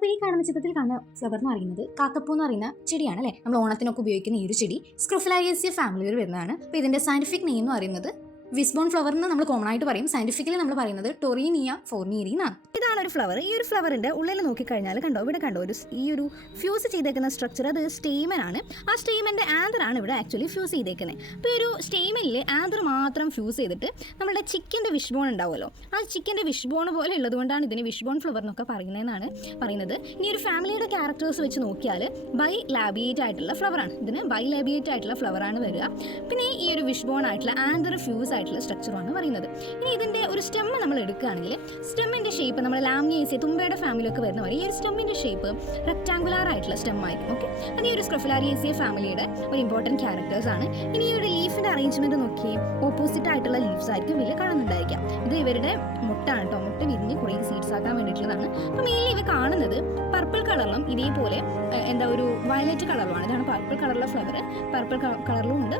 അപ്പോൾ ഈ കാണുന്ന ചിത്രത്തിൽ കാണുന്ന ഫ്ലവർ എന്ന് പറയുന്നത് കാക്കപ്പൂ എന്ന് പറയുന്ന ചെടിയാണ് അല്ലേ. നമ്മൾ ഓണത്തിനൊക്കെ ഉപയോഗിക്കുന്ന ഈ ഒരു ചെടി സ്ക്രോഫുലാരിയേസിയ ഫാമിലിയിൽ വരുന്നതാണ്. അപ്പോൾ ഇതിന്റെ സയന്റിഫിക് നെയിം എന്ന് പറയുന്നത് വിസ്ബോൺ ഫ്ലവർ എന്ന് നമ്മൾ കോമൺ ആയിട്ട് പറയും. സയന്റിഫിക്കലി നമ്മൾ പറയുന്നത് ടൊറീനിയ ഫോർണിയറി എന്നാണ്. ഇതാണ് ഒരു ഫ്ലവർ. ഈ ഒരു ഫ്ലവറിന്റെ ഉള്ളിൽ നോക്കിക്കഴിഞ്ഞാൽ കണ്ടോ, ഇവിടെ കണ്ടോ ഈ ഒരു ഫ്യൂസ് ചെയ്തേക്കുന്ന സ്ട്രക്ചർ, അത് സ്റ്റേമൻ ആണ്. ആ സ്റ്റേമന്റെ ആന്തർ ആണ് ഇവിടെ ആക്ച്വലി ഫ്യൂസ് ചെയ്തേക്കുന്നത്. അപ്പോൾ ഈ ഒരു സ്റ്റേമനിൽ ആന്തർ മാത്രം ഫ്യൂസ് ചെയ്തിട്ട് നമ്മുടെ ചിക്കൻ്റെ വിഷ്ബോൺ ഉണ്ടാവുമല്ലോ, ആ ചിക്കൻ്റെ വിഷ്ബോൺ പോലെ ഉള്ളതുകൊണ്ടാണ് ഇതിന് വിഷ്ബോൺ ഫ്ലവർ എന്നൊക്കെ പറയുന്നതെന്നാണ് പറയുന്നത്. ഇനി ഒരു ഫാമിലിയുടെ ക്യാരക്ടേഴ്സ് വെച്ച് നോക്കിയാൽ ബൈ ലാബിയേറ്റ് ആയിട്ടുള്ള ഫ്ലവറാണ്, ഇതിന് ബൈ ലാബിയേറ്റ് ആയിട്ടുള്ള ഫ്ലവറാണ് വരിക. പിന്നെ ഈ ഒരു വിഷ്ബോൺ ആയിട്ടുള്ള ആന്തർ ഫ്യൂസ് ആയിട്ടുള്ള സ്ട്രക്ചറാണ് പറയുന്നത്. ഇനി ഇതിൻ്റെ ഒരു സ്റ്റെം നമ്മൾ എടുക്കുകയാണെങ്കിൽ സ്റ്റെമ്മിൻ്റെ ഷേപ്പ് നമ്മുടെ ലാമിനേസിയ തുമ്പയുടെ ഫാമിലിയൊക്കെ വരുന്ന പോലെ ഈ ഒരു സ്റ്റെമ്മിൻ്റെ ഷേപ്പ് റെക്ടാങ്കുലർ ആയിട്ടുള്ള സ്റ്റെം ആയിരിക്കും. ഓക്കെ, അത് ഈ ഒരു സ്ക്രോഫുലാരിയേസിയ ഫാമിലിയുടെ ഒരു ഇമ്പോർട്ടൻറ്റ് ക്യാരക്ടേഴ്സ് ആണ്. ഇനി ഈ ഒരു ലീഫിൻ്റെ അറേഞ്ച്മെൻറ്റ് നോക്കി ഓപ്പോസിറ്റ് ആയിട്ടുള്ള ലീവ്സ് ആയിരിക്കും വലിയ കാണുന്നുണ്ടായിരിക്കാം. ഇത് ഇവരുടെ മുട്ടാണ് കേട്ടോ, മുട്ട വിരിഞ്ഞ് കുറേ സീഡ്സ് ആക്കാൻ വേണ്ടിയിട്ടുള്ളതാണ്. അപ്പോൾ മെയിൻലി ഇവ കാണുന്നത് പർപ്പിൾ കളറിലും ഇതേപോലെ ഒരു വയലറ്റ് കളറുമാണ്. ഇതാണ് പർപ്പിൾ കളറുള്ള ഫ്ലവർ. പർപ്പിൾ കളറിലും ഉണ്ട്,